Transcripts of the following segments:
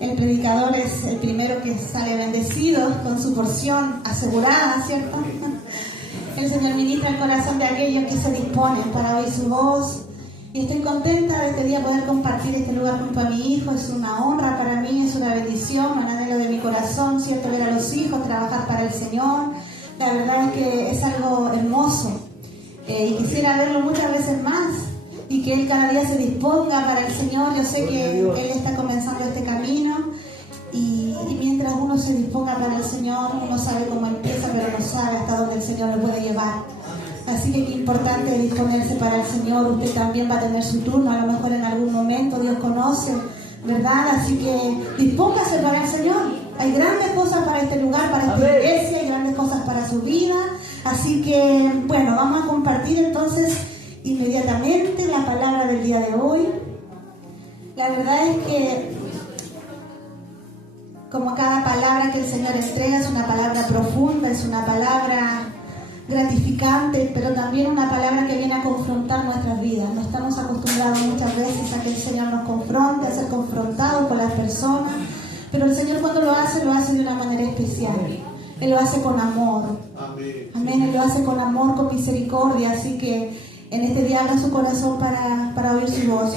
El predicador es el primero que sale bendecido con su porción asegurada, ¿cierto? El Señor ministra el corazón de aquellos que se disponen para oír su voz. Y estoy contenta de este día poder compartir este lugar junto a mi hijo. Es una honra para mí, es una bendición, un anhelo de mi corazón, ¿cierto? Ver a los hijos trabajar para el Señor. La verdad es que es algo hermoso. Y quisiera verlo muchas veces más. Y que Él cada día se disponga para el Señor. Yo sé que Él está comenzando este camino. Y mientras uno se disponga para el Señor, uno sabe cómo empieza, pero no sabe hasta dónde el Señor lo puede llevar. Así que qué importante disponerse para el Señor. Usted también va a tener su turno, a lo mejor en algún momento, Dios conoce, ¿verdad? Así que dispóngase para el Señor. Hay grandes cosas para este lugar, para esta iglesia, hay grandes cosas para su vida. Así que, bueno, vamos a compartir entonces inmediatamente la palabra del día de hoy. La verdad es que, como cada palabra que el Señor entrega, es una palabra profunda, es una palabra gratificante, pero también una palabra que viene a confrontar nuestras vidas. No estamos acostumbrados muchas veces a que el Señor nos confronte, a ser confrontados con las personas, pero el Señor cuando lo hace de una manera especial. Él lo hace con amor. Amén. Él lo hace con amor, con misericordia. Así que en este día abra su corazón para oír su voz.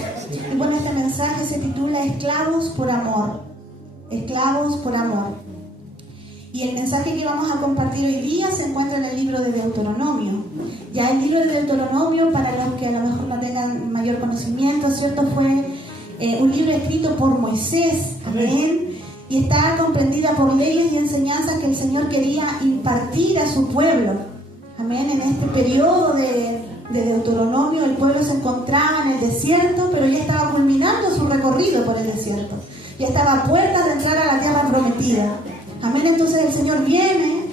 Y bueno, este mensaje se titula Esclavos por amor. Esclavos por amor. Y el mensaje que vamos a compartir hoy día se encuentra en el libro de Deuteronomio. Ya el libro de Deuteronomio, para los que a lo mejor no tengan mayor conocimiento, ¿cierto? Fue un libro escrito por Moisés. Amén. Y está comprendida por leyes y enseñanzas que el Señor quería impartir a su pueblo. Amén. En este periodo de Deuteronomio, el pueblo se encontraba en el desierto, pero ya estaba culminando su recorrido por el desierto. Ya estaba a puertas de entrar a la tierra prometida. Amén. Entonces el Señor viene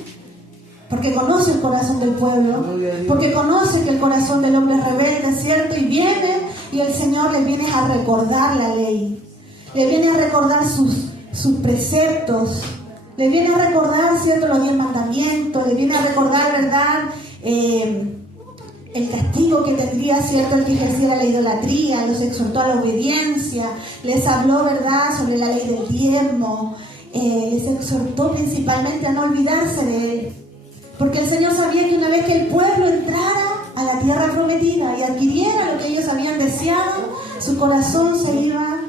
porque conoce el corazón del pueblo, porque conoce que el corazón del hombre es rebelde, ¿cierto? Y viene y el Señor le viene a recordar la ley, le viene a recordar sus preceptos, le viene a recordar, ¿cierto?, los 10 mandamientos, le viene a recordar, ¿verdad?, el castigo que tendría, ¿cierto?, el que ejerciera la idolatría. Los exhortó a la obediencia, les habló, ¿verdad?, sobre la ley del diezmo, les exhortó principalmente a no olvidarse de Él, porque el Señor sabía que una vez que el pueblo entrara a la tierra prometida y adquiriera lo que ellos habían deseado, su corazón se iba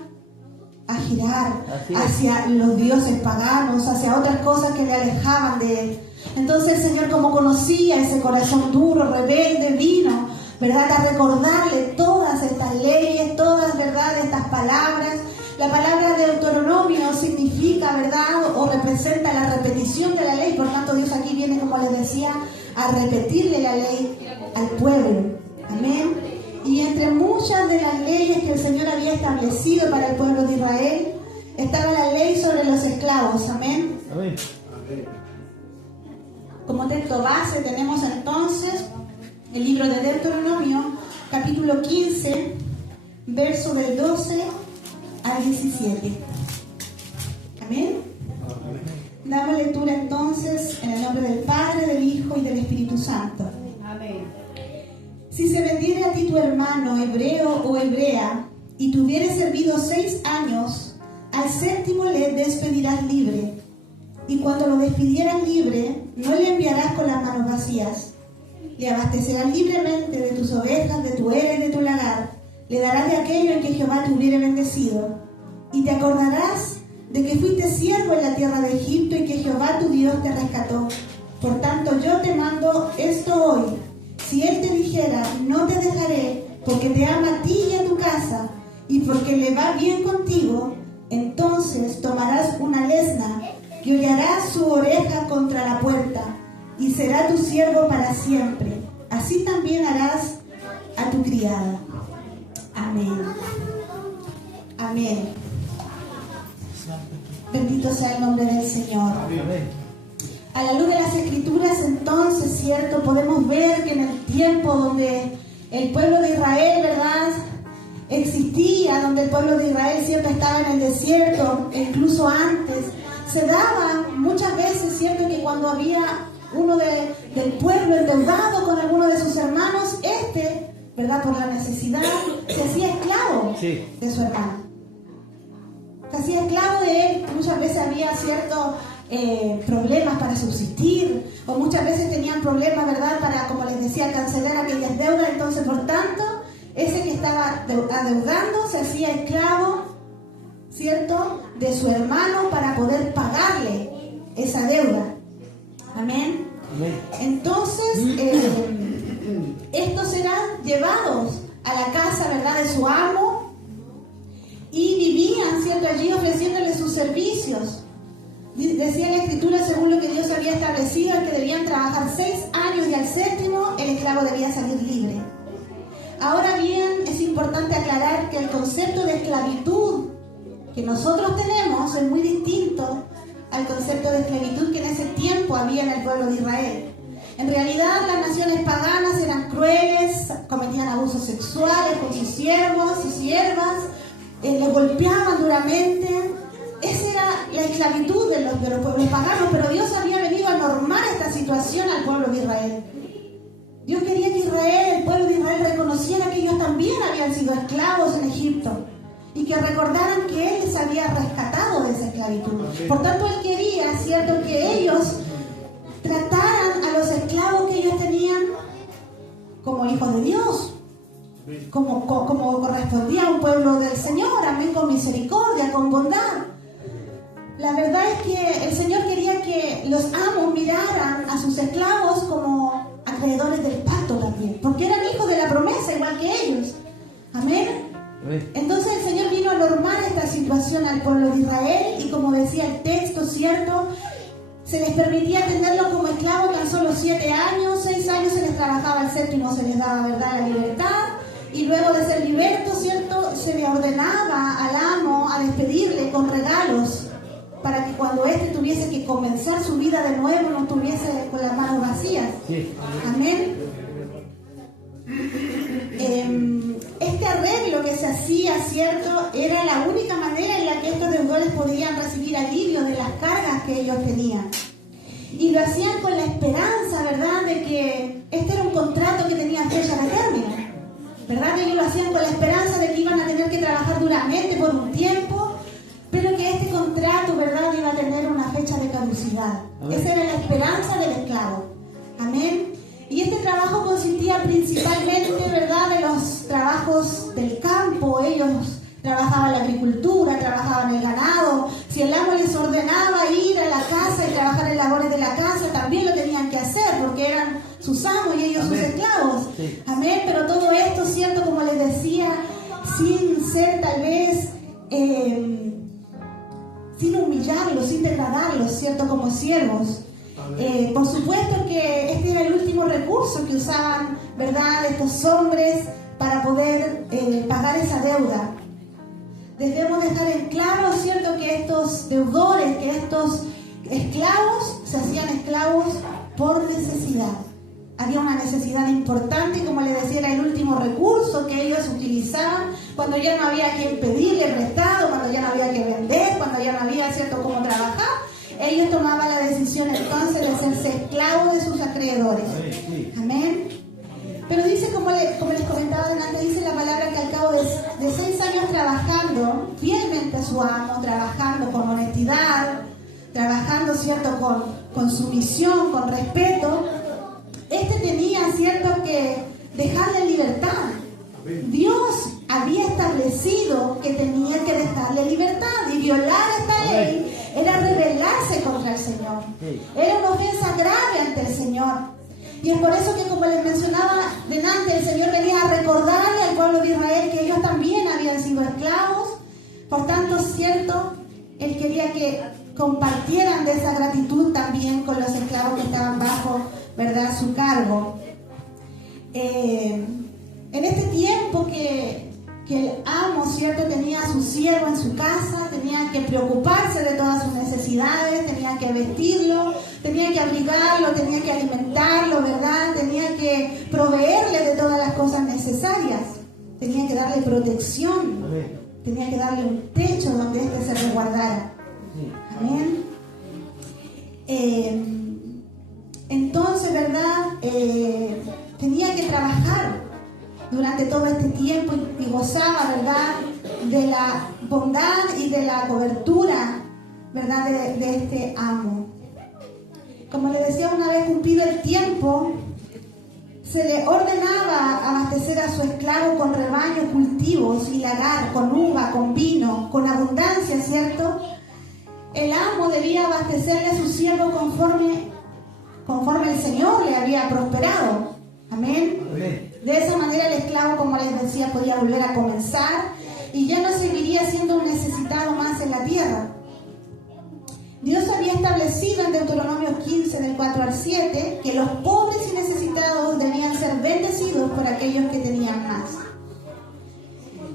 a girar hacia los dioses paganos, hacia otras cosas que le alejaban de Él. Entonces el Señor, como conocía ese corazón duro, rebelde, vino, ¿verdad?, a recordarle todas estas leyes, todas, ¿verdad?, estas palabras. La palabra de Deuteronomio significa, ¿verdad?, o representa la repetición de la ley. Por tanto, Dios aquí viene, como les decía, a repetirle la ley al pueblo. Amén. Y entre muchas de las leyes que el Señor había establecido para el pueblo de Israel, estaba la ley sobre los esclavos. Amén. Amén. Como texto base tenemos entonces el libro de Deuteronomio, capítulo 15, verso del 12 al 17. Amén. Damos lectura entonces en el nombre del Padre, del Hijo y del Espíritu Santo. Amén. Si se vendiera a ti tu hermano hebreo o hebrea y te hubiere servido 6 años, al 7º le despedirás libre. Y cuando lo despidieras libre, no le enviarás con las manos vacías. Le abastecerás libremente de tus ovejas, de tu era y de tu lagar. Le darás de aquello en que Jehová te hubiere bendecido. Y te acordarás de que fuiste siervo en la tierra de Egipto y que Jehová tu Dios te rescató. Por tanto, yo te mando esto hoy. Si él te dijera, no te dejaré, porque te ama a ti y a tu casa, y porque le va bien contigo, entonces tomarás una lesna y hollarás su oreja contra la puerta, y será tu siervo para siempre. Así también harás a tu criada. Amén. Amén. Bendito sea el nombre del Señor. Amén. A la luz de las Escrituras, entonces, ¿cierto?, podemos ver que en el tiempo donde el pueblo de Israel, ¿verdad?, existía, donde el pueblo de Israel siempre estaba en el desierto, e incluso antes, se daba muchas veces, ¿cierto?, que cuando había uno del pueblo endeudado con alguno de sus hermanos, ¿verdad?, por la necesidad, se hacía esclavo de su hermano. se hacía esclavo de él. Muchas veces había ciertos problemas para subsistir, o muchas veces tenían problemas, ¿verdad?, para, como les decía, cancelar aquellas deudas. Entonces, por tanto, ese que estaba adeudando se hacía esclavo, ¿cierto?, de su hermano para poder pagarle esa deuda. Amén. Entonces, estos serán llevados a la casa, ¿verdad?, de su amo, y vivían, ¿cierto?, allí ofreciéndole sus servicios. Decía la Escritura, según lo que Dios había establecido, que debían trabajar 6 años y al 7º el esclavo debía salir libre. Ahora bien, es importante aclarar que el concepto de esclavitud que nosotros tenemos es muy distinto al concepto de esclavitud que en ese tiempo había en el pueblo de Israel. En realidad, las naciones paganas eran crueles, cometían abusos sexuales con sus siervos, sus siervas, les golpeaban duramente. Esa era la esclavitud de los pueblos paganos, pero Dios había venido a normar esta situación al pueblo de Israel. Dios quería que Israel, el pueblo de Israel, reconociera que ellos también habían sido esclavos en Egipto y que recordaran que Él les había rescatado de esa esclavitud. Por tanto, Él quería, ¿cierto?, que ellos trataran a los esclavos que ellos tenían como hijos de Dios, como correspondía a un pueblo del Señor, amén, con misericordia, con bondad. La verdad es que el Señor quería que los amos miraran a sus esclavos como acreedores del pacto también, porque eran hijos de la promesa igual que ellos. Amén. Entonces el Señor vino a normar esta situación al pueblo de Israel, y como decía el texto, ¿cierto?, se les permitía tenerlos como esclavos tan solo 7 años, 6 años se les trabajaba, al 7º se les daba, ¿verdad?, la libertad, y luego de ser libertos, ¿cierto?, se le ordenaba al amo a despedirle con regalos, para que cuando éste tuviese que comenzar su vida de nuevo no estuviese con las manos vacías. Sí. Amén. Este arreglo que se hacía, ¿cierto?, era la única manera en la que estos deudores podían recibir alivio de las cargas que ellos tenían. Y lo hacían con la esperanza, ¿verdad?, de que este era un contrato que tenía fecha de término, ¿verdad? Ellos lo hacían con la esperanza de que iban a tener que trabajar duramente por un tiempo, pero que este contrato, ¿verdad?, iba a tener una fecha de caducidad. Amén. Esa era la esperanza del esclavo. Amén. Y este trabajo consistía principalmente, ¿verdad?, de los trabajos del campo. Ellos trabajaban la agricultura, trabajaban el ganado. Si el amo les ordenaba ir a la casa y trabajar en labores de la casa, también lo tenían que hacer, porque eran sus amos y ellos. Amén. Sus esclavos. Sí. Amén. Pero todo esto, ¿cierto?, como les decía, sin ser tal vez... sin humillarlos, sin degradarlos, ¿cierto?, como siervos. Por supuesto que este era el último recurso que usaban, ¿verdad?, estos hombres para poder pagar esa deuda. Debemos dejar en claro, ¿cierto?, que estos deudores, que estos esclavos se hacían esclavos por necesidad. Había una necesidad importante, y como les decía, era el último recurso que ellos utilizaban cuando ya no había quien pedirle prestado, cuando ya no había que vender, cuando ya no había, ¿cierto?, cómo trabajar. Ellos tomaban la decisión entonces de hacerse esclavos de sus acreedores. Amén. Pero dice, como les comentaba delante, dice la palabra que al cabo de 6 años trabajando fielmente a su amo, trabajando con honestidad, trabajando, ¿cierto?, con sumisión, con respeto, este tenía, ¿cierto?, que dejarle en libertad. Dios había establecido que tenía que dejarle libertad, y violar esta ley era rebelarse contra el Señor. Era una ofensa grave ante el Señor. Y es por eso que, como les mencionaba delante, el Señor venía a recordarle al pueblo de Israel que ellos también habían sido esclavos. Por tanto, cierto, Él quería que compartieran de esa gratitud también con los esclavos que estaban bajo, ¿verdad?, su cargo. En este tiempo que el amo, ¿cierto?, tenía a su siervo en su casa, tenía que preocuparse de todas sus necesidades, tenía que vestirlo, tenía que abrigarlo, tenía que alimentarlo, ¿verdad?, tenía que proveerle de todas las cosas necesarias, tenía que darle protección, tenía que darle un techo donde éste se resguardara. Amén. Entonces, ¿verdad?, tenía que trabajar durante todo este tiempo y gozaba, ¿verdad?, de la bondad y de la cobertura, ¿verdad?, de este amo. Como le decía, una vez cumplido el tiempo, se le ordenaba abastecer a su esclavo con rebaños, cultivos y lagar, con uva, con vino, con abundancia, ¿cierto? El amo debía abastecerle a su siervo conforme el Señor le había prosperado. Amén. Amén. De esa manera el esclavo, como les decía, podía volver a comenzar y ya no seguiría siendo un necesitado más en la tierra. Dios había establecido en Deuteronomio 15, del 4 al 7, que los pobres y necesitados debían ser bendecidos por aquellos que tenían más.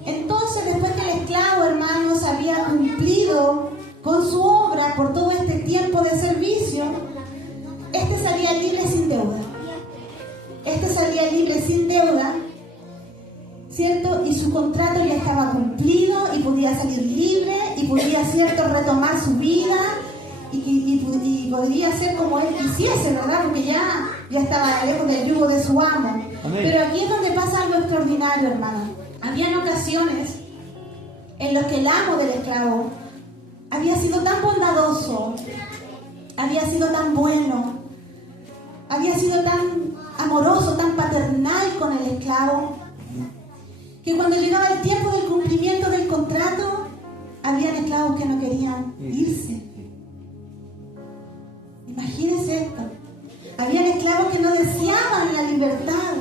Entonces, después que el esclavo, hermanos, había cumplido con su obra por todo este tiempo de servicio, este salía libre sin deuda. Este salía libre sin deuda, ¿cierto? Y su contrato ya estaba cumplido y podía salir libre y podía, ¿cierto?, retomar su vida y podría ser como él quisiese, ¿verdad? Porque ya estaba lejos del yugo de su amo. Amén. Pero aquí es donde pasa algo extraordinario, hermano. Habían ocasiones en las que el amo del esclavo había sido tan bondadoso, había sido tan bueno, había sido tan amoroso, tan paternal con el esclavo, que cuando llegaba el tiempo del cumplimiento del contrato, habían esclavos que no querían irse. Imagínense esto. Habían esclavos que no deseaban la libertad,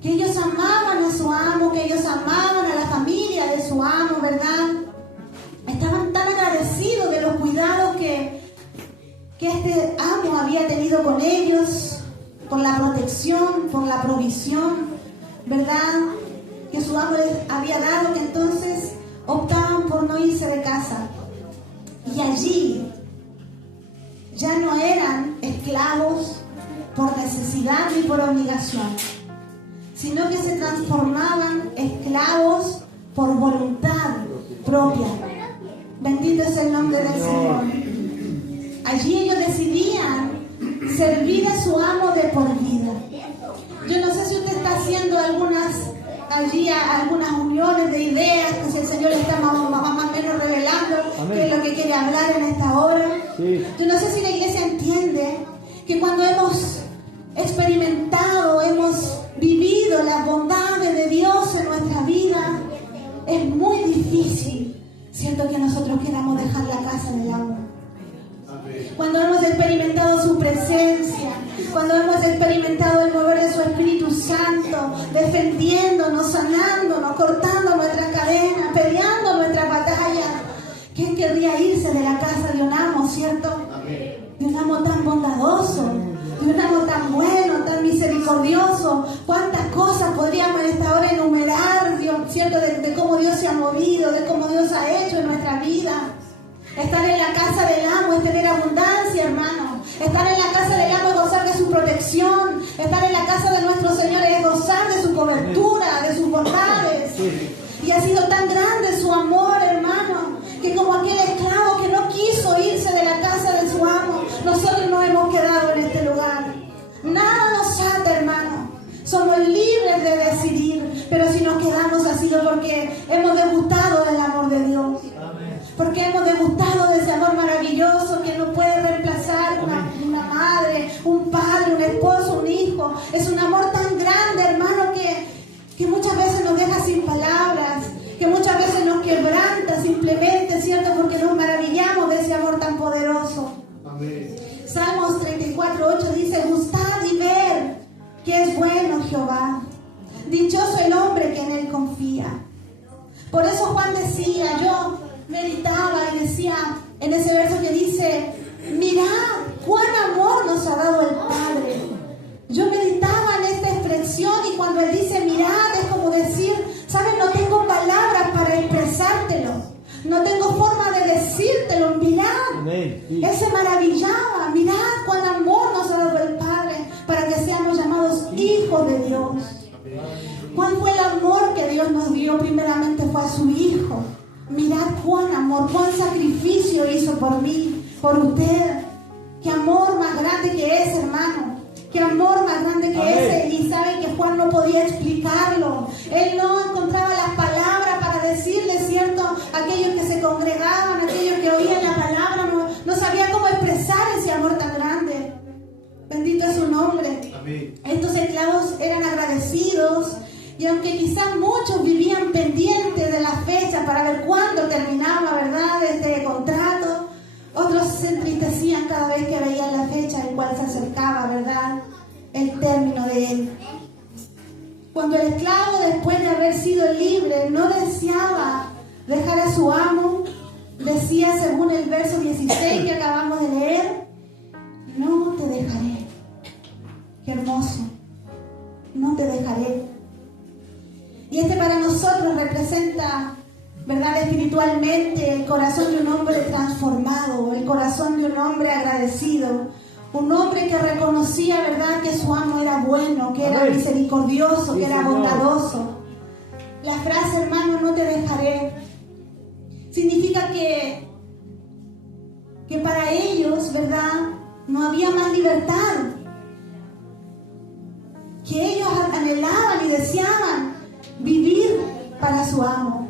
que ellos amaban a su amo, que ellos amaban a la familia de su amo, ¿verdad? Estaban tan agradecidos de los cuidados que este amo había tenido con ellos, por la protección, por la provisión, ¿verdad?, que su amo les había dado, que entonces optaban por no irse de casa. Y allí ya no eran esclavos por necesidad ni por obligación, sino que se transformaban esclavos por voluntad propia. Bendito es el nombre del Señor. Allí ellos decidían servir a su amo de por vida. Yo no sé si usted está haciendo algunas uniones de ideas, que si el Señor está más o menos revelando qué es lo que quiere hablar en esta hora. Sí. Yo no sé si la iglesia entiende que cuando hemos experimentado, hemos vivido las bondades de Dios en nuestra vida, es muy difícil, siento, que nosotros queramos dejar la casa del amo. Cuando hemos experimentado su presencia, cuando hemos experimentado el mover de su Espíritu Santo, defendiéndonos, sanándonos, cortando nuestras cadenas, peleando nuestras batallas, ¿quién querría irse de la casa de un amo, cierto? De un amo tan bondadoso, de un amo tan bueno, tan misericordioso. ¿Cuántas cosas podríamos en esta hora enumerar, Dios, cierto, de cómo Dios se ha movido, de cómo Dios ha hecho en nuestra vida? Estar en la casa del amo es tener abundancia, hermano. Estar en la casa del amo es gozar de su protección. Estar en la casa de nuestro Señor es gozar de su cobertura, de sus bondades. Y ha sido tan grande su amor, hermano, que como aquel esclavo que no quiso irse de la casa de su amo, nosotros nos hemos quedado en este lugar. Nada nos ata, hermano. Somos libres de decidir, pero si nos quedamos ha sido porque hemos degustado del amor de Dios. Porque hemos degustado de ese amor maravilloso que no puede reemplazar una madre, un padre, un esposo, un hijo. Es un amor tan grande, hermano, que muchas veces nos deja sin palabras, que muchas veces nos quebranta simplemente, ¿cierto? Porque nos maravillamos de ese amor tan poderoso. Amén. Salmos 34:8 dice: gustad y ver que es bueno Jehová. Dichoso el hombre que en él confía. Por eso Juan decía, yo meditaba y decía en ese verso que dice: mirad cuán amor nos ha dado el Padre. Yo meditaba en esta expresión y cuando él dice mirad es como decir, ¿sabes? No tengo palabras para expresártelo, no tengo forma de decírtelo. Mirad, él se maravillaba, mirad cuán amor nos ha dado el Padre para que seamos llamados hijos de Dios. ¿Cuál fue el amor que Dios nos dio? Primeramente fue a su Hijo. Mirad cuán amor, cuán sacrificio hizo por mí, por usted. Qué amor más grande que ese, hermano. Qué amor más grande que ese. Y saben que Juan no podía explicarlo. Él no encontraba las palabras para decirle, ¿cierto?, Amén. Estos esclavos eran agradecidos y aunque quizás muchos vivían pendientes de la fecha para ver cuándo terminaba, ¿verdad?, este contrato, otros se entristecían cada vez que veían la fecha en cual se acercaba, ¿verdad?, el término de él. Cuando el esclavo, después de haber sido libre, no deseaba dejar a su amo, decía según el verso 16 que acabamos de leer: no te dejaré. Qué hermoso. No te dejaré. Y este para nosotros representa, ¿verdad?, espiritualmente el corazón de un hombre transformado, el corazón de un hombre agradecido, un hombre que reconocía, ¿verdad?, que su amo era bueno, que era misericordioso, que era bondadoso. La frase, hermano, no te dejaré, significa que para ellos, ¿verdad?, no había más libertad, que ellos anhelaban y deseaban vivir para su amo.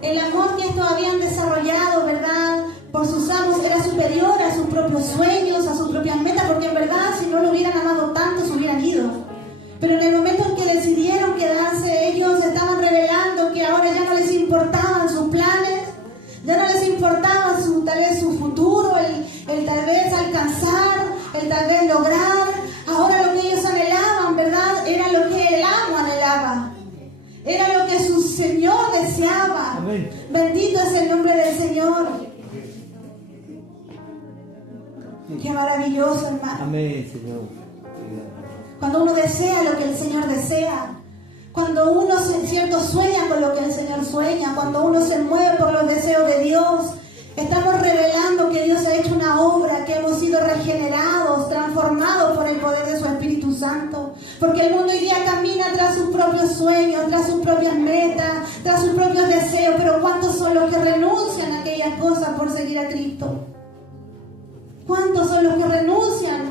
El amor que estos habían desarrollado, ¿verdad?, por sus amos era superior a sus propios sueños, a sus propias metas, porque en verdad si no lo hubieran amado tanto se hubieran ido. Pero en el momento en que decidieron quedarse, ellos estaban revelando que ahora ya no les importaban sus planes, ya no les importaba tal vez su futuro, el tal vez alcanzar, el tal vez lograr. Ahora lo que ellos anhelaban, ¿verdad?, era lo que el amo anhelaba. Era lo que su Señor deseaba. Amén. Bendito es el nombre del Señor. Qué maravilloso, hermano. Amén, Señor. Cuando uno desea lo que el Señor desea, cuando uno sueña con lo que el Señor sueña, cuando uno se mueve por los deseos de Dios, estamos revelando que Dios ha hecho una obra, que hemos sido regenerados, transformados por el poder de su Espíritu Santo. Porque el mundo hoy día camina tras sus propios sueños, tras sus propias metas, tras sus propios deseos. Pero ¿cuántos son los que renuncian a aquellas cosas por seguir a Cristo? ¿Cuántos son los que renuncian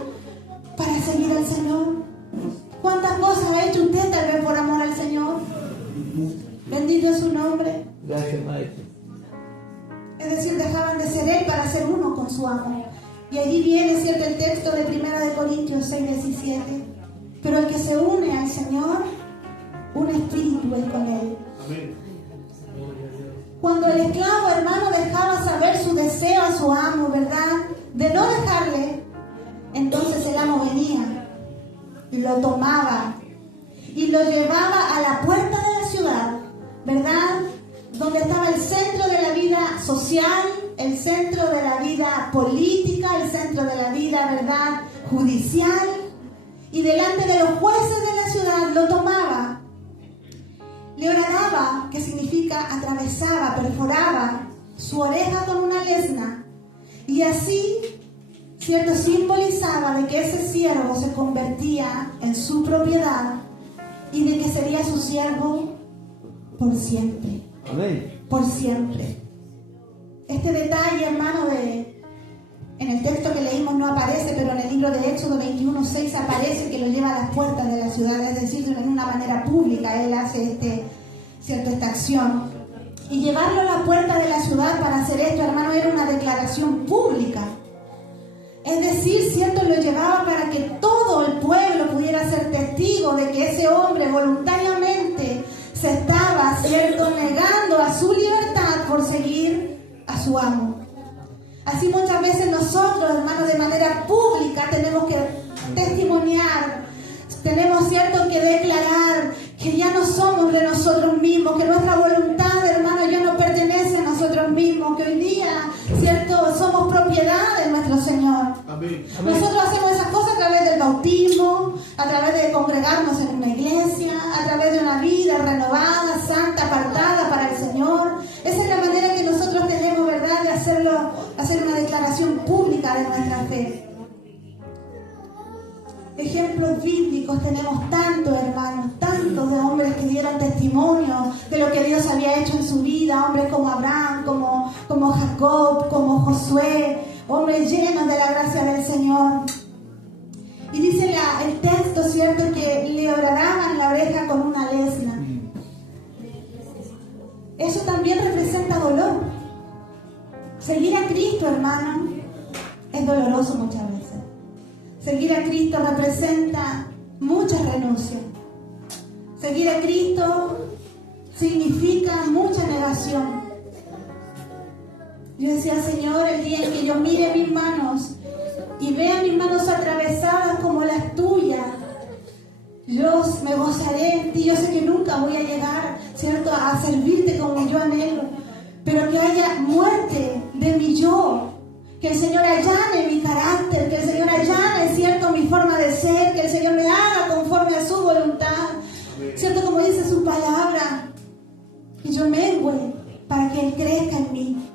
para seguir al Señor? ¿Cuántas cosas ha hecho usted tal vez por amor al Señor? Bendito es su nombre. Gracias, Maestro. Es decir, dejaban de ser Él para ser uno con su amo. Y allí viene, ¿cierto?, el texto de 1 Corintios 6:17. Pero el que se une al Señor, un espíritu es con Él. Amén. Cuando el esclavo, hermano, dejaba saber su deseo a su amo, ¿verdad?, de no dejarle, entonces el amo venía y lo tomaba y lo llevaba a la puerta de la ciudad, ¿verdad?, donde estaba el centro de la vida social, el centro de la vida política, el centro de la vida, ¿verdad?, judicial, y delante de los jueces de la ciudad lo tomaba, le horadaba, que significa atravesaba, perforaba su oreja con una lesna, y así, ¿cierto?, simbolizaba de que ese siervo se convertía en su propiedad y de que sería su siervo por siempre. Amén. Por siempre. Este detalle, hermano, en el texto que leímos no aparece, pero en el libro de Éxodo 21:6 aparece que lo lleva a las puertas de la ciudad, es decir, de una manera pública. Él hace esta acción. Y llevarlo a la puerta de la ciudad para hacer esto, hermano, era una declaración pública. Es decir, ¿cierto?, lo llevaba para que todo el pueblo pudiera ser testigo de que ese hombre voluntariamente se estaba, ¿cierto?, negando a su libertad por seguir a su amo. Así muchas veces nosotros, hermanos, de manera pública tenemos que testimoniar, tenemos, ¿cierto?, que declarar que ya no somos de nosotros mismos, que nuestra voluntad, hermano, ya no pertenece a nosotros mismos, que hoy día, ¿cierto?, somos propiedad de nuestro Señor. Amén. Nosotros hacemos esas cosas a través del bautismo, a través de congregarnos en una iglesia, a través de una vida renovada, santa, apartada para el Señor. Esa es la manera que nosotros tenemos, ¿verdad?, de hacer una declaración pública de nuestra fe. Ejemplos bíblicos tenemos tantos, hermanos, tantos de hombres que dieron testimonio de lo que Dios había hecho en su vida, hombres como Abraham, como Jacob, como Josué, hombres llenos de la gracia del Señor. Y dice el texto, ¿cierto?, que le horadaban la oreja con una lesna. Eso también representa dolor. Seguir a Cristo, hermano, es doloroso muchas veces. Seguir a Cristo representa mucha renuncia. Seguir a Cristo significa mucha negación. Yo decía, Señor, el día en que yo mire mis manos y vea mis manos atravesadas como las tuyas, yo me gozaré en ti. Yo sé que nunca voy a llegar, ¿cierto?, a servirte como yo anhelo, pero que haya muerte de mi yo, que el Señor allane mi carácter, que el Señor allane, ¿cierto?, mi forma de ser, que el Señor me haga conforme a su voluntad, ¿cierto?, como dice su palabra, que yo mengue para que Él crezca en mí,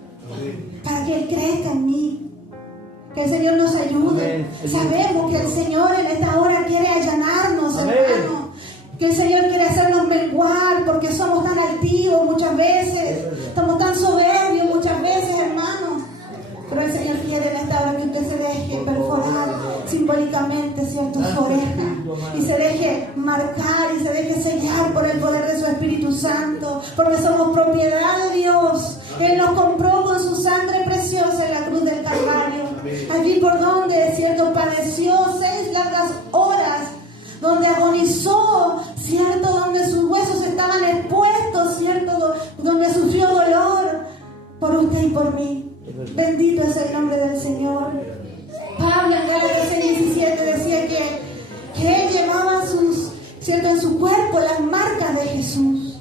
para que Él crezca en mí. Que el Señor nos ayude. Sabemos que el Señor en esta hora quiere allanarnos, hermano. Que el Señor quiere hacernos menguar porque somos tan altivos muchas veces. Estamos tan soberbios muchas veces, hermano. Pero el Señor quiere en esta hora que usted se deje perforar simbólicamente, ¿cierto?, su oreja. Y se deje marcar y se deje sellar por el poder de su Espíritu Santo. Porque somos propiedad de Dios. Él nos compró con su sangre preciosa en la cruz del Calvario. Allí por donde, ¿cierto?, padeció 6 largas horas, donde agonizó, ¿cierto?, donde sus huesos estaban expuestos, ¿cierto?, donde sufrió dolor por usted y por mí. Bendito es el nombre del Señor. Pablo en Gálatas 6:17 decía que él llevaba ¿cierto?, en su cuerpo las marcas de Jesús.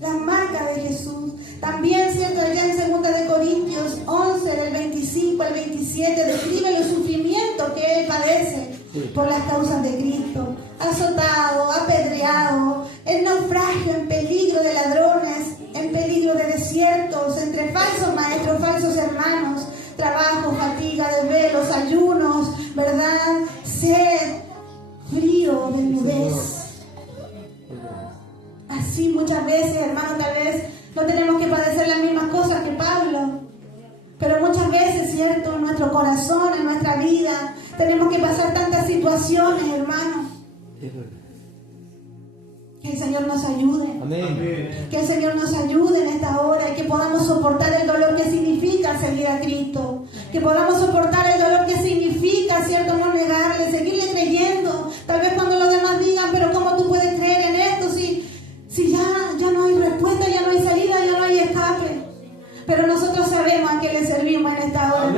Las marcas de Jesús. También, ¿cierto?, allá en 2 de Corintios 11, del 25 al 27, describe los sufrimientos que él padece por las causas de Cristo. Azotado, apedreado, en naufragio, en peligro de ladrones, en peligro de desiertos, entre falsos maestros, falsos hermanos, trabajo, fatiga, desvelos, ayunos, ¿verdad?, sed, frío, desnudez. Así muchas veces, hermano, tal vez no tenemos que padecer las mismas cosas que Pablo, pero muchas veces, ¿cierto?, en nuestro corazón, en nuestra vida, tenemos que pasar tantas situaciones, hermano. Que el Señor nos ayude. Amén. Que el Señor nos ayude en esta hora y que podamos soportar el dolor que significa seguir a Cristo. Que podamos soportar el dolor que significa, ¿cierto?, no negarle, seguirle creyendo. Tal vez cuando los demás digan, pero ¿cómo tú puedes creer en esto si ya no hay respuesta, ya no hay salida, ya no hay escape? Pero nosotros sabemos a quién le servimos en esta hora.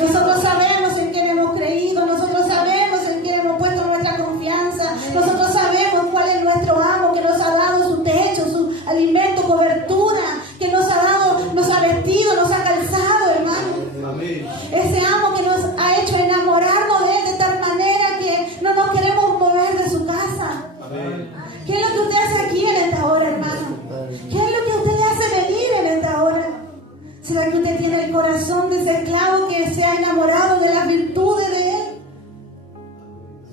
Nosotros sabemos en quién hemos creído, nosotros sabemos en quién hemos puesto nuestra confianza, nosotros sabemos cuál es nuestro amo, que nos ha dado su techo, su alimento, cobertura, que nos ha vestido, nos ha calzado, hermano. Amén. Ese amo que nos ha hecho enamorarnos de él de tal manera que no nos queremos mover de su casa. Amén. ¿Qué es lo que usted hace aquí en esta hora, hermano? ¿Qué es lo que usted le hace venir en esta hora? ¿Será que usted tiene el corazón de ese esclavo que se ha enamorado de las virtudes de él?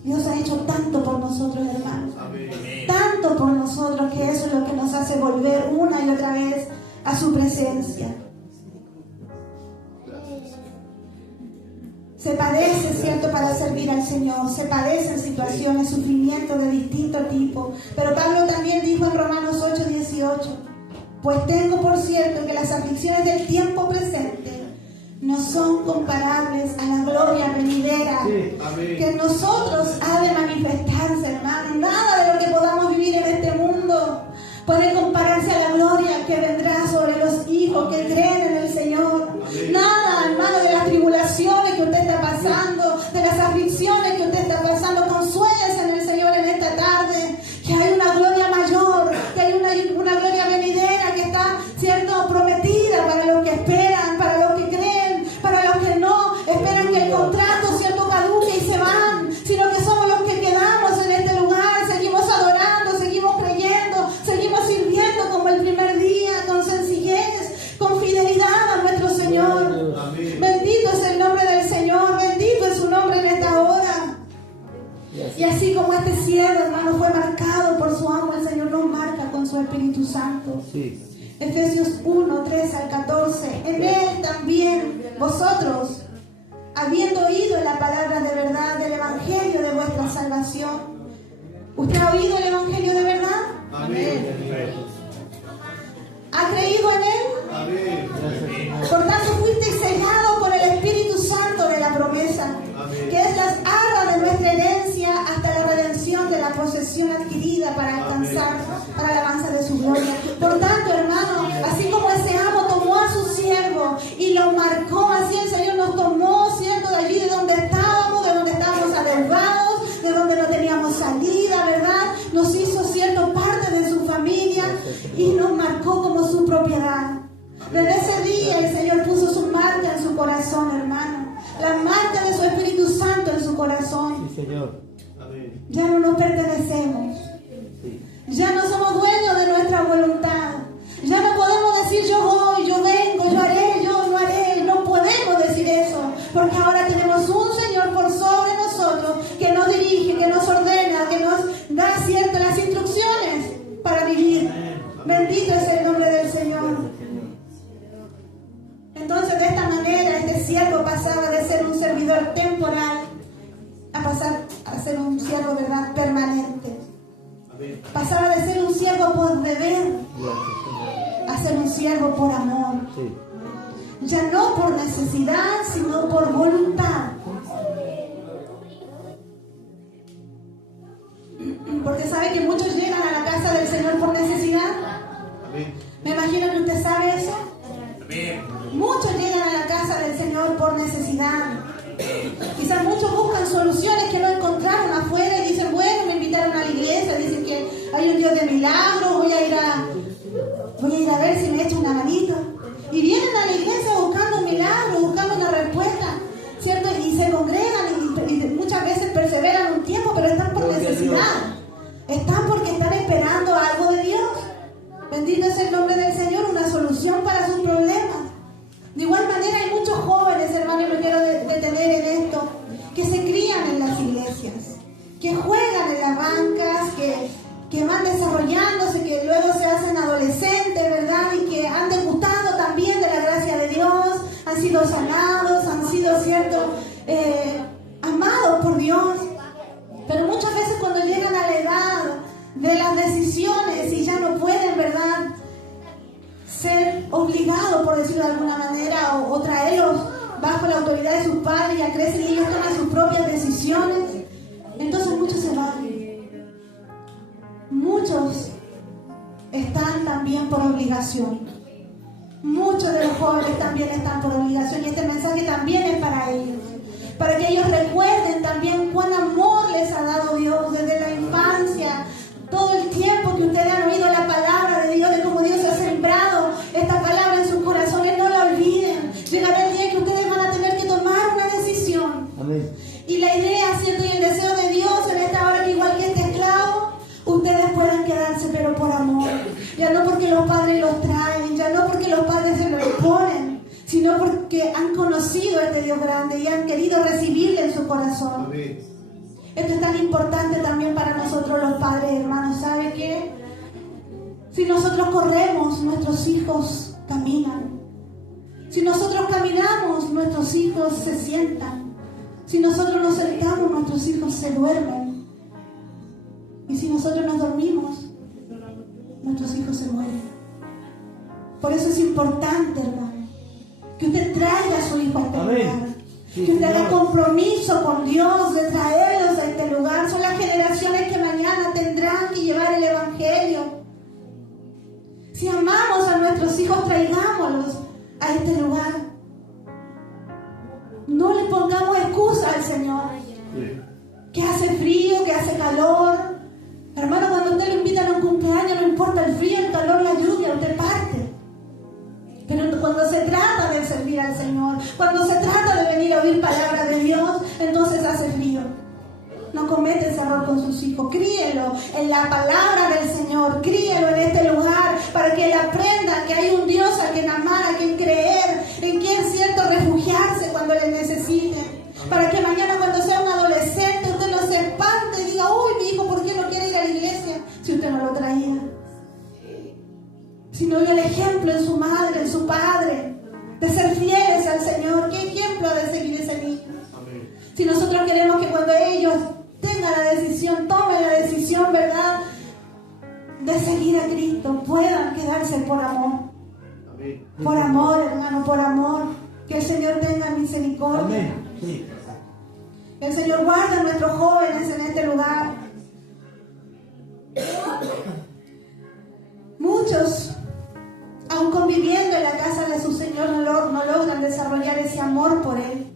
Dios ha hecho tanto por nosotros, hermanos. Tanto por nosotros, que eso es lo que nos hace volver una y otra vez a su presencia. Se padece, ¿cierto?, para servir al Señor. Se padecen situaciones, sufrimientos de distinto tipo. Pero Pablo también dijo en Romanos 8:18: pues tengo por cierto que las aflicciones del tiempo presente no son comparables a la gloria venidera que en nosotros ha de manifestarse, hermano. Nada de lo que podamos vivir en este mundo puede compararse a la gloria que vendrá sobre los hijos que creen en el Señor. Nada, hermano, de las tribulaciones que usted está pasando, de las aflicciones que usted está pasando. Consuélese en el Señor en esta tarde, que hay una gloria mayor, que hay una gloria venidera que está, ¿cierto?, prometida para los que esperan, para los que creen, para los que no esperan que el contrato, ¿cierto?, caduque y se van, sino que somos los que quedamos en este lugar, seguimos adorando, seguimos creyendo, seguimos sirviendo como el primer día, con sencillez, con fidelidad a nuestro Señor. Amén. Bendito es el nombre del Señor, bendito es su nombre en esta hora. Y así como este siervo, hermano, fue marcado por su amo, el Señor nos marca con su Espíritu Santo. Sí. Efesios 1:13-14. En él también vosotros, habiendo oído la palabra de verdad del Evangelio de vuestra salvación. ¿Usted ha oído el Evangelio de verdad? Amén. ¿Ha creído en él? Amén. Por tanto fuiste sellado con el Espíritu Santo de la promesa, que es las corazón. Sí, Señor. Amén. Ya no nos pertenecemos. Sí. Ya no somos dueños de nuestra voluntad. Ya no podemos decir yo voy, yo vengo, yo haré, yo no haré. No podemos decir eso. Porque ahora tenemos un Señor por sobre nosotros que nos dirige, que nos ordena, que nos da ciertas las instrucciones para vivir. Bendito es el nombre del Señor. Entonces, de esta manera, este siervo pasaba de ser un servidor temporal a pasar a ser un siervo, ¿verdad?, permanente. Pasaba de ser un siervo por deber a ser un siervo por amor. Sí. Ya no por necesidad, sino por voluntad. Porque sabe que muchos llegan a la casa del Señor por necesidad. Me imagino que usted sabe eso. Muchos llegan a la casa del Señor por necesidad. Quizás muchos buscan soluciones que no encontraron afuera y dicen, bueno, me invitaron a la iglesia, dicen que hay un Dios de milagros, voy a ir a ver si me echa una manito. Y vienen a la iglesia buscando un milagro, buscando una respuesta, ¿cierto? Y se congregan y muchas veces perseveran un tiempo, pero están por necesidad. Están porque están esperando algo de Dios. Bendito es el nombre del Señor, una solución para sus problemas. De igual manera hay muchos jóvenes, hermanos, y me quiero detener en esto, que se crían en las iglesias, que juegan en las bancas, que van desarrollándose, que luego se hacen adolescentes, ¿verdad? Y que han degustado también de la gracia de Dios, han sido sanados, han sido, ¿cierto?, amados por Dios. Pero muchas veces cuando llegan a la edad de las decisiones y ya no pueden, ¿verdad?, ser obligados, por decirlo de alguna manera, o traerlos bajo la autoridad de sus padres, ya crecen y ellos toman sus propias decisiones, entonces muchos se van. Muchos están también por obligación. Muchos de los jóvenes también están por obligación, y este mensaje también es para ellos, para que ellos recuerden también cuán amor les ha dado Dios desde la infancia. Todo el tiempo que ustedes han oído la palabra de Dios, de cómo Dios ha sembrado esta palabra en sus corazones, no la olviden. Llegará el día que ustedes van a tener que tomar una decisión. Amén. Y la idea, ¿cierto?, y el deseo de Dios en esta hora, que igual que este esclavo, ustedes puedan quedarse, pero por amor. Ya no porque los padres los traen, ya no porque los padres se los ponen, sino porque han conocido a este Dios grande y han querido recibirle en su corazón. Amén. Esto es tan importante también para nosotros los padres, hermanos. ¿Sabe qué? Si nosotros corremos, nuestros hijos caminan. Si nosotros caminamos, nuestros hijos se sientan. Si nosotros nos sentamos, nuestros hijos se duermen. Y si nosotros nos dormimos, nuestros hijos se mueren. Por eso es importante, hermano, que usted traiga a su hijo a este lugar. Sí, que usted haga compromiso con Dios de traerlos a este lugar. Son las generaciones que mañana tendrán que llevar el Evangelio. Si amamos a nuestros hijos, traigámoslos a este lugar. No le pongamos excusa al Señor. Sí. Que hace frío, que hace calor. Hermano, cuando usted lo invita a un cumpleaños, no importa el frío, el calor, la lluvia, usted parte. Pero cuando se trata de servir al Señor, cuando se trata de venir a oír palabra de Dios, entonces hace frío. No comete ese error con sus hijos. Críelo en la palabra del Señor. Críelo en este lugar para que él aprenda que hay un Dios a quien amar, a quien creer, en quien, cierto, refugiarse cuando le necesite. Para que mañana, cuando sea un adolescente, usted no se espante y diga, uy, mi hijo, ¿por qué no quiere ir a la iglesia? Si usted no lo traía. Si no vio el ejemplo en su madre, en su padre, de ser fieles al Señor. ¿Qué ejemplo ha de seguir ese niño? Amén. Si nosotros queremos que cuando ellos tengan la decisión, tomen la decisión, ¿verdad?, de seguir a Cristo, puedan quedarse por amor. Amén. Por amor, hermano, por amor. Que el Señor tenga misericordia. Amén. Sí. Que el Señor guarde a nuestros jóvenes en este lugar. Muchos, aun conviviendo en la casa de su Señor, no logran desarrollar ese amor por Él.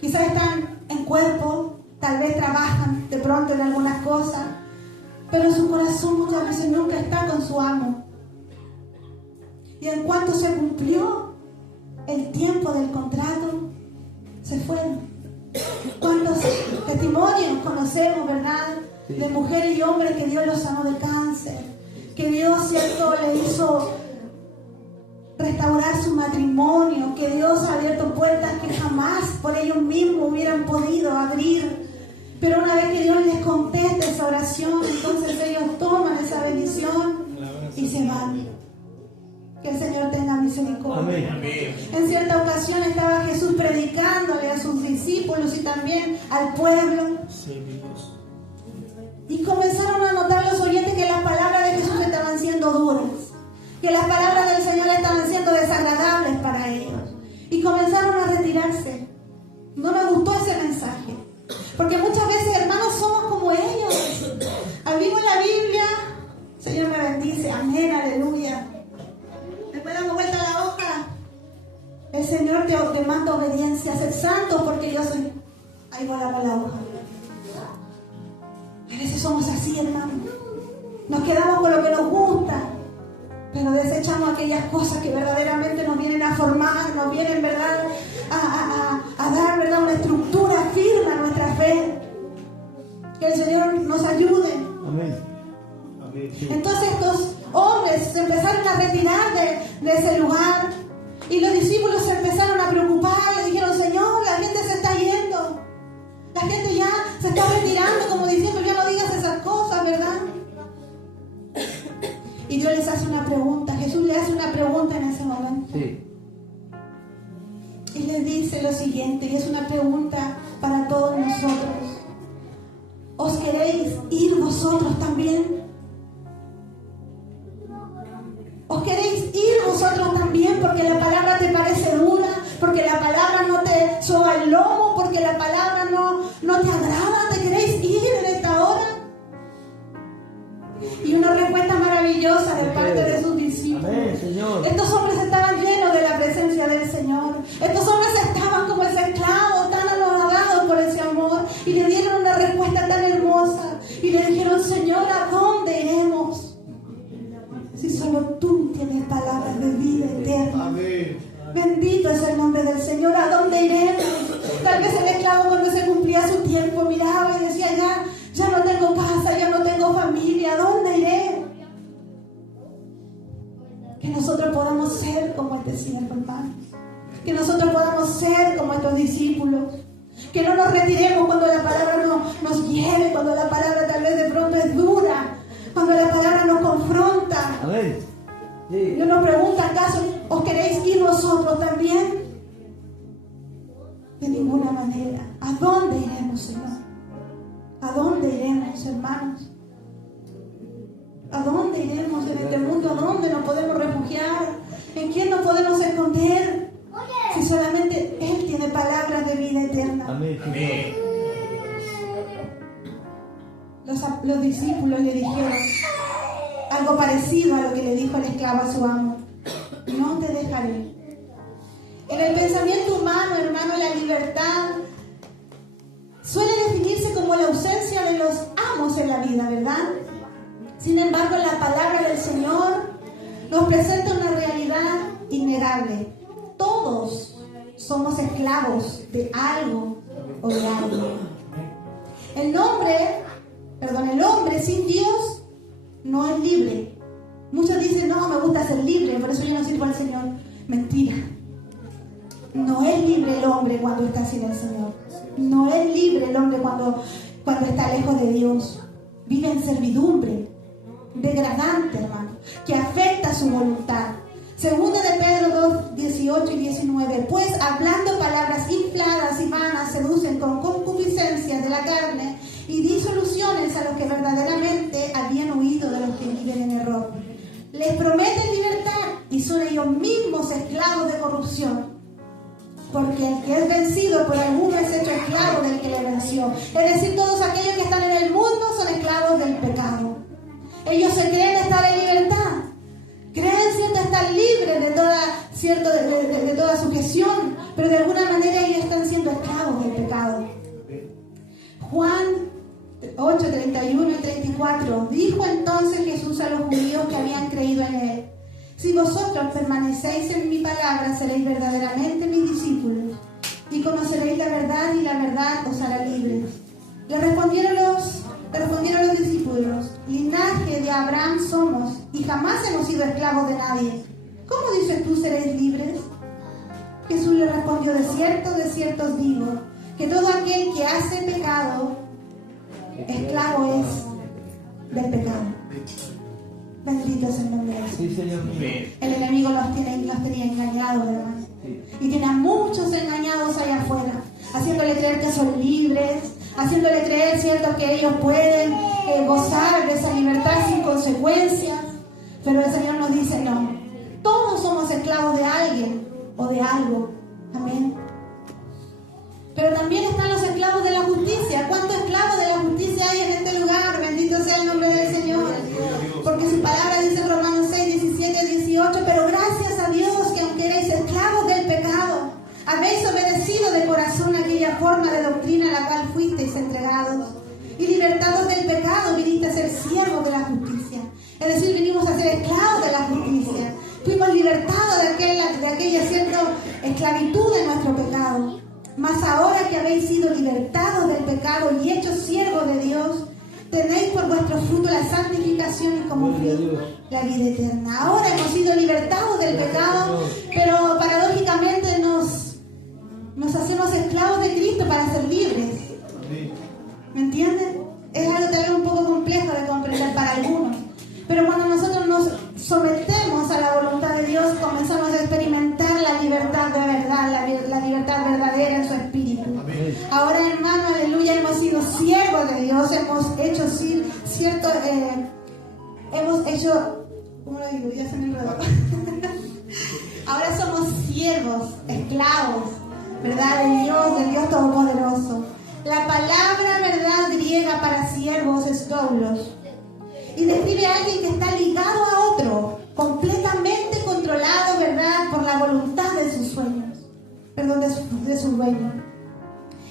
Quizás están en cuerpo, tal vez trabajan de pronto en algunas cosas, pero su corazón muchas veces nunca está con su amo. Y en cuanto se cumplió el tiempo del contrato, se fueron. ¿Cuántos testimonios conocemos, ¿verdad? Sí. De mujeres y hombres que Dios los sanó de cáncer, que Dios, ¿cierto?, le hizo restaurar su matrimonio, que Dios ha abierto puertas que jamás por ellos mismos hubieran podido abrir. Pero una vez que Dios les contesta esa oración, entonces ellos toman esa bendición y se van. Que el Señor tenga misericordia. Amén. En cierta ocasión estaba Jesús predicándole a sus discípulos y también al pueblo. Y comenzaron a notar los oyentes que las palabras de Jesús estaban siendo duras, que las palabras del Señor estaban siendo desagradables para ellos. Y comenzaron a retirarse. No me gustó ese mensaje. Porque muchas veces, hermanos, somos como ellos. Abrimos la Biblia, Señor me bendice, amén, aleluya. Después damos vuelta a la hoja. El Señor te manda obediencia, ser santos porque yo soy. Ahí volamos la hoja. A veces somos así, hermanos. Nos quedamos con lo que nos gusta, pero desechamos aquellas cosas que verdaderamente nos vienen a formar, nos vienen, ¿verdad?, a dar, ¿verdad?, una estructura firme a nuestra fe. Que el Señor nos ayude. Amén. Amén. Sí. Entonces estos hombres se empezaron a retirar de ese lugar y los discípulos se empezaron a preocupar. Le dijeron: Señor, la gente se está yendo, la gente ya se está retirando, como diciendo: ya no digas esas cosas, ¿verdad? Y Dios les hace una pregunta. Jesús le hace una pregunta en ese momento. Sí. Y les dice lo siguiente, y es una pregunta para todos nosotros: ¿os queréis ir vosotros también? ¿Os queréis ir vosotros también? Porque la palabra te parece dura, porque la palabra no te soba el lomo, porque la palabra no te agrada. ¿Te queréis ir en esta hora? Y una respuesta maravillosa de parte de sus discípulos. Amén, Señor. Estos hombres estaban llenos de la presencia del Señor. Estos hombres estaban como ese esclavo, tan anonadados por ese amor, y le dieron una respuesta tan hermosa y le dijeron: Señor, ¿a dónde iremos? Si solo tú tienes palabras de vida eterna. Amén. Bendito es el nombre del Señor. ¿A dónde iremos? Tal vez el esclavo, cuando se cumplía su tiempo, miraba y decía: ya no tengo casa, ya no tengo familia, ¿a dónde iré? Que nosotros podamos ser como este siervo, hermano. Que nosotros podamos ser como estos discípulos. Que no nos retiremos cuando la palabra nos hiere, cuando la palabra tal vez de pronto es dura, cuando la palabra nos confronta. Amén. Sí. Dios nos pregunta: ¿acaso os queréis ir vosotros también? De ninguna manera. ¿A dónde iremos, Señor? ¿A dónde iremos, hermanos? ¿A dónde iremos en este mundo? ¿A dónde nos podemos refugiar? ¿En quién nos podemos esconder? Si solamente Él tiene palabras de vida eterna. Amén, Señor. Los discípulos le dijeron algo parecido a lo que le dijo el esclavo a su amo: no te dejaré. En el pensamiento humano, hermano, la libertad suele definirse como la ausencia de los amos en la vida, ¿verdad? Sin embargo, la palabra del Señor nos presenta una realidad innegable. Todos somos esclavos de algo o de algo. El hombre sin Dios no es libre. Muchos dicen: no, me gusta ser libre, por eso yo no sirvo al Señor. Mentira. No es libre el hombre cuando está sin el Señor. No es libre el hombre cuando está lejos de Dios. Vive en servidumbre, degradante, hermano, que afecta su voluntad. Segunda de Pedro 2, 18 y 19. Pues hablando palabras infladas y vanas, seducen con concupiscencias de la carne y disoluciones a los que verdaderamente habían huido de los que viven en error. Les prometen libertad y son ellos mismos esclavos de corrupción. Porque el que es vencido por alguno es hecho esclavo del que le venció. Es decir, todos aquellos que están en el mundo son esclavos del pecado. Ellos se creen estar en libertad. Creen, ¿cierto?, estar libres de toda sujeción, pero de alguna manera ellos están siendo esclavos del pecado. Juan 8, 31 y 34. Dijo entonces Jesús a los judíos que habían creído en Él: si vosotros permanecéis en mi palabra, seréis verdaderamente mis discípulos, y conoceréis la verdad, y la verdad os hará libres. Abraham somos y jamás hemos sido esclavos de nadie. ¿Cómo dices tú seréis libres? Jesús le respondió, de cierto os digo, que todo aquel que hace pecado, esclavo es del pecado. Bendito es el nombre de Jesús. Sí, Señor. El enemigo los tenía engañados, hermano. Y tiene a muchos engañados allá afuera, haciéndole creer que son libres, haciéndole creer, cierto, que ellos pueden gozar de esa libertad sin consecuencias. Pero el Señor nos dice, no, todos somos esclavos de alguien o de algo. Amén. Pero también están los esclavos de la justicia. ¿Cuántos esclavos de la justicia hay en este lugar? Bendito sea el nombre del Señor. Porque su palabra dice en Romanos 6, 17, 18, pero gracias a Dios que aunque erais esclavos del pecado, habéis obedecido de corazón aquella forma de doctrina a la cual fuisteis entregados. Y libertados del pecado, viniste a ser siervos de la justicia. Es decir, vinimos a ser esclavos de la justicia. Fuimos libertados de aquella cierta esclavitud de nuestro pecado. Mas ahora que habéis sido libertados del pecado y hechos siervos de Dios, tenéis por vuestro fruto la santificación y como fin la vida eterna. Ahora hemos sido libertados del pecado, pero paradójicamente nos hacemos esclavos de Cristo para ser libres. ¿Me entienden? Es algo tal vez un poco complejo de comprender para algunos. Pero cuando nosotros nos sometemos a la voluntad de Dios, comenzamos a experimentar la libertad de verdad, la libertad verdadera en su espíritu. Ahora, hermano, aleluya, hemos sido siervos de Dios, hemos hecho ¿cómo lo digo? Ya se me enredó. Ahora somos siervos, esclavos, ¿verdad? Del Dios Todopoderoso. La palabra, ¿verdad?, griega para siervos es doulos. Y describe a alguien que está ligado a otro, completamente controlado, ¿verdad?, por la voluntad de sus sueños, perdón, de su dueño.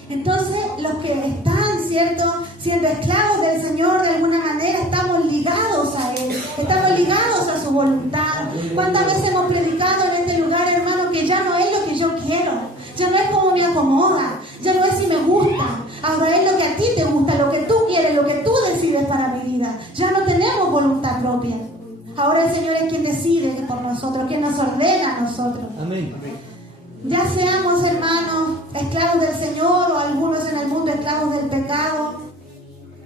Entonces, los que están, ¿cierto?, siendo esclavos del Señor, de alguna manera estamos ligados a Él, estamos ligados a su voluntad. ¿Cuántas veces hemos predicado en este lugar, hermano, que ya no es lo que yo quiero, ya no es como me acomoda, ya no es si me gusta, ahora es lo que a ti te gusta, lo que tú quieres, lo que tú decides para mi vida? Ya no tenemos voluntad propia. Ahora el Señor es quien decide por nosotros, quien nos ordena a nosotros. Amén. Ya seamos, hermanos, esclavos del Señor o algunos en el mundo esclavos del pecado.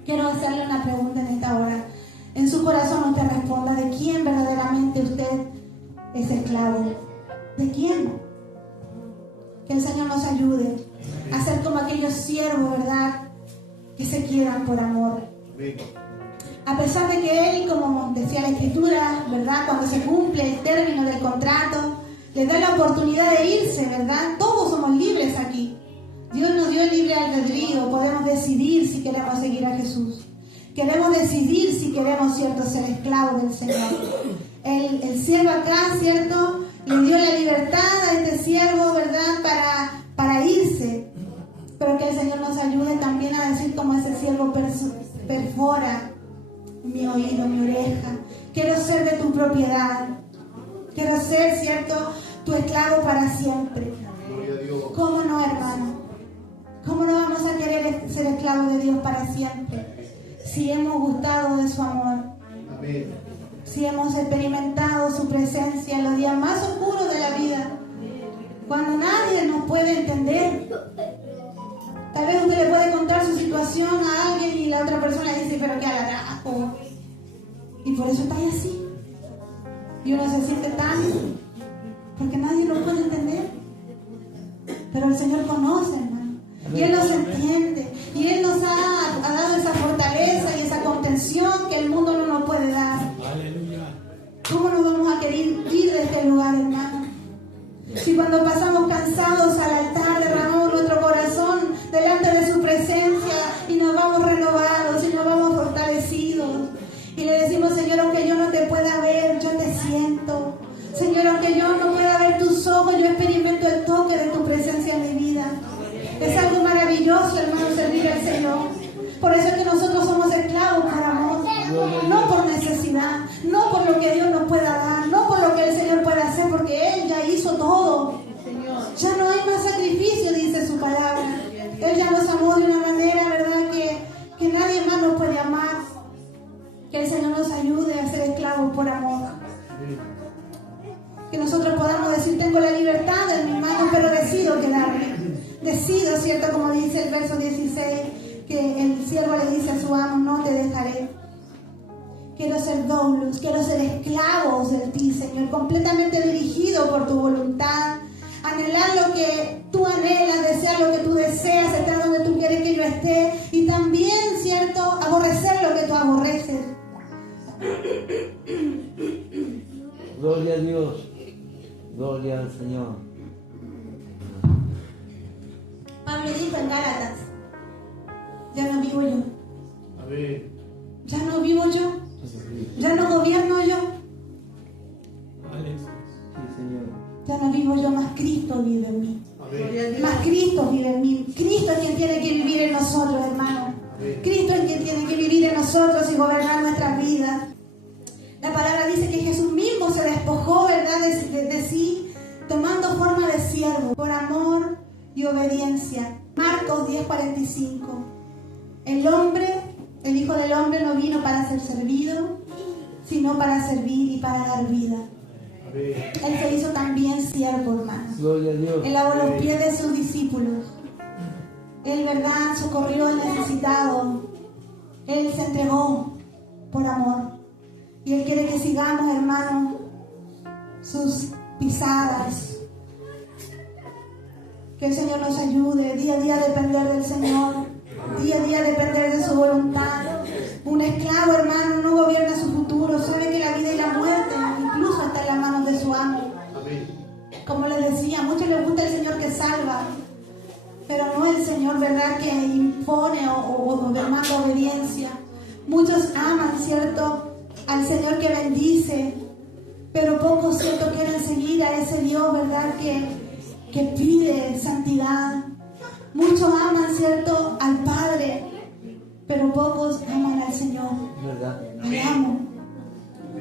Quiero hacerle una pregunta en esta hora. En su corazón usted responda, ¿de quién verdaderamente usted es esclavo? ¿De quién? Que el Señor nos ayude a ser como aquellos siervos, ¿verdad?, que se quieran por amor. A pesar de que Él, como decía la Escritura, ¿verdad?, cuando se cumple el término del contrato, les da la oportunidad de irse, ¿verdad? Todos somos libres aquí. Dios nos dio el libre albedrío, podemos decidir si queremos seguir a Jesús. Queremos decidir si queremos, ¿cierto?, ser esclavos del Señor. El siervo acá, ¿cierto?, le dio la libertad a este siervo, ¿verdad?, para irse. Pero que el Señor nos ayude también a decir como ese siervo perfora mi oído, mi oreja. Quiero ser de tu propiedad. Quiero ser, ¿cierto?, tu esclavo para siempre. ¿Cómo no, hermano? ¿Cómo no vamos a querer ser esclavos de Dios para siempre? Si hemos gustado de su amor. Amén. Si hemos experimentado su presencia en los días más oscuros de la vida, cuando nadie nos puede entender. Tal vez usted le puede contar su situación a alguien y la otra persona dice, pero qué alarajo. Y por eso está ahí así. Y uno se siente tan, porque nadie lo puede entender. Pero el Señor conoce, hermano. Y Él nos entiende. Y Él nos ha dado esa fortaleza y esa contención que el mundo no nos puede dar. ¿Cómo nos vamos a querer ir de este lugar, hermano? Si cuando pasamos cansados al altar derramamos nuestro corazón delante de su presencia y nos vamos renovados y nos vamos fortalecidos y le decimos, Señor, aunque yo no te pueda ver, yo te siento. Señor, aunque yo no pueda ver tus ojos, yo experimento el toque de tu presencia en mi vida. Es algo maravilloso, hermano, servir al Señor. Por eso es que nosotros somos esclavos por amor, no por necesidad, no por lo que Dios nos pueda dar, no por lo que el Señor puede hacer, porque Él ya hizo todo. Ya no hay más sacrificio, dice su palabra. Él ya nos amó de una manera, ¿verdad?, que nadie más nos puede amar. Que el Señor nos ayude establecido, ¿cierto? Como dice el verso 16, que el siervo le dice a su amo, no te dejaré. Quiero ser doulos, quiero ser esclavos de ti, Señor, completamente dirigido por tu voluntad. Anhelar lo que tú anhelas, desear lo que tú deseas, estar donde tú quieres que yo esté. Y también, ¿cierto? Aborrecer lo que tú aborreces. Gloria a Dios. Gloria al Señor. Pablo dijo en Gálatas, ya no vivo yo. Amén. Ya no vivo yo. Ya no gobierno yo. Sí, Señor. Ya no vivo yo, más Cristo vive en mí. Amén. Más Cristo vive en mí. Cristo es quien tiene que vivir en nosotros, hermano. Amén. Cristo es quien tiene que vivir en nosotros y gobernar nuestras vidas. La palabra dice que Jesús mismo se despojó, ¿verdad?, de sí, tomando forma de siervo, por amor y obediencia. Marcos 10:45. El Hijo del Hombre no vino para ser servido, sino para servir y para dar vida. Amén. Él se hizo también siervo, hermano. Gloria a Dios. Él lavó los pies de sus discípulos. Él, ¿verdad?, socorrió al necesitado. Él se entregó por amor. Y Él quiere que sigamos, hermano, sus pisadas. Que el Señor nos ayude día a día a depender del Señor. Día a día a depender de su voluntad. Un esclavo, hermano, no gobierna su futuro. Sabe que la vida y la muerte incluso está en las manos de su amo. Amén. Como les decía, a muchos les gusta el Señor que salva, pero no el Señor, ¿verdad?, que impone o demanda obediencia. Muchos aman, ¿cierto?, al Señor que bendice, pero pocos, ¿cierto?, quieren seguir a ese Dios, ¿verdad?, que pide santidad. Muchos aman, ¿cierto?, al Padre, pero pocos aman al Señor. ¿Verdad? Al amo.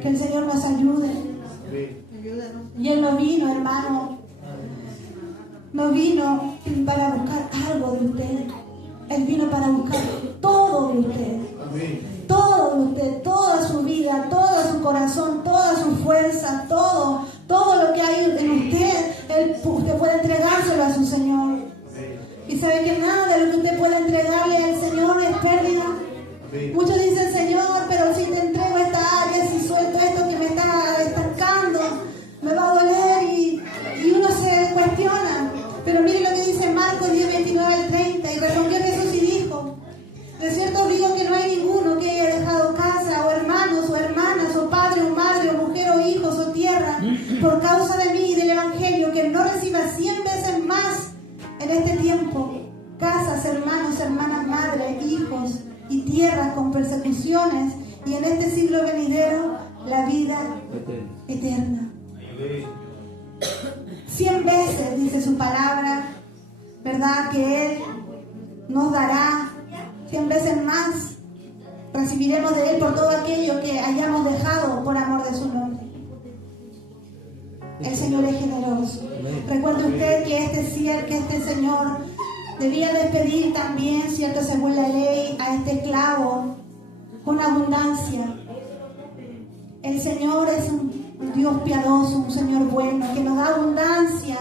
Que el Señor nos ayude. Amén. Y Él no vino, hermano, no vino para buscar algo de usted. Él vino para buscar todo de usted. Amén. Todo de usted, toda su vida, todo su corazón, toda su fuerza, todo lo que hay en usted, usted puede entregárselo a su Señor. Y sabe que nada de lo que usted puede entregarle al Señor es pérdida. Amén. Muchos dicen, Señor, pero si te entrego esta área, si suelto esto que me está estancando, me va a doler, y uno se cuestiona. Pero mire lo que dice Marcos 10:29-30, y respondió Jesús y dijo, de cierto os digo que no hay ninguno que haya dejado casa, o hermanos, o hermanas, o padre, o madre, o mujer, o hijos, o tierra, por causa de mí y del Evangelio, que no reciba 100 veces más en este tiempo, casas, hermanos, hermanas, madres, hijos y tierras con persecuciones, y en este siglo venidero la vida eterna. 100 veces, dice su palabra, ¿verdad?, que Él nos dará 100 veces más. Recibiremos de Él por todo aquello que hayamos dejado por amor de su nombre. El Señor es generoso. Recuerde usted que este Señor debía despedir también, ¿cierto?, según la ley, a este esclavo con abundancia. El Señor es un Dios piadoso, un Señor bueno, que nos da abundancia,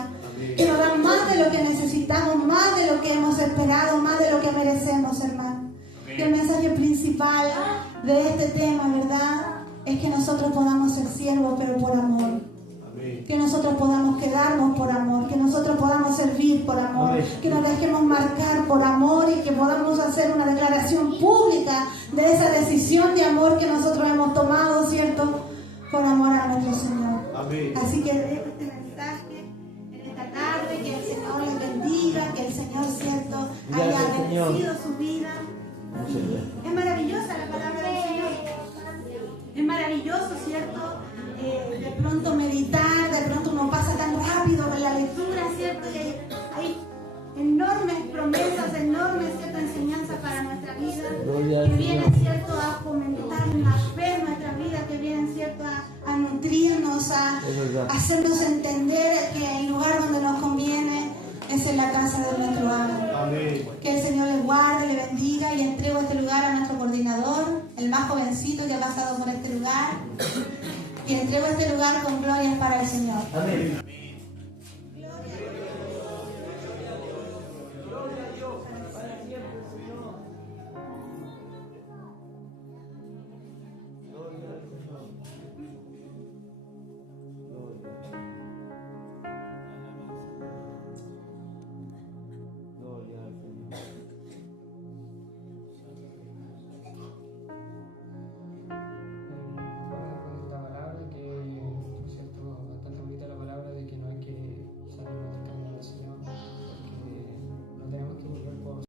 que nos da más de lo que necesitamos, más de lo que hemos esperado, más de lo que merecemos, hermano. Y el mensaje principal de este tema, ¿verdad?, es que nosotros podamos ser siervos, pero por amor. Que nosotros podamos quedarnos por amor, que nosotros podamos servir por amor, Amén. que nos dejemos marcar por amor y que podamos hacer una declaración pública de esa decisión de amor que nosotros hemos tomado, ¿cierto?, por amor a nuestro Señor. Amén. Así que dejo este mensaje en esta tarde, que el Señor les bendiga, que el Señor, ¿cierto?, haya Gracias, Señor. bendecido su vida. Es maravillosa la palabra del Señor. Es maravilloso, ¿cierto? De pronto meditar, de pronto uno pasa tan rápido con la lectura, ¿cierto? Y hay enormes promesas, enormes, ¿cierto?, enseñanzas para nuestra vida, Gloria que al vienen, Señor. ¿cierto?, a fomentar la fe en nuestra vida, que vienen, ¿cierto?, a nutrirnos, a Es verdad. hacernos entender que el lugar donde nos conviene es en la casa de nuestro amo. Amén. Que el Señor les guarde, le bendiga, y entrego este lugar a nuestro coordinador, el más jovencito que ha pasado por este lugar, y entrego este lugar con glorias para el Señor. Amén.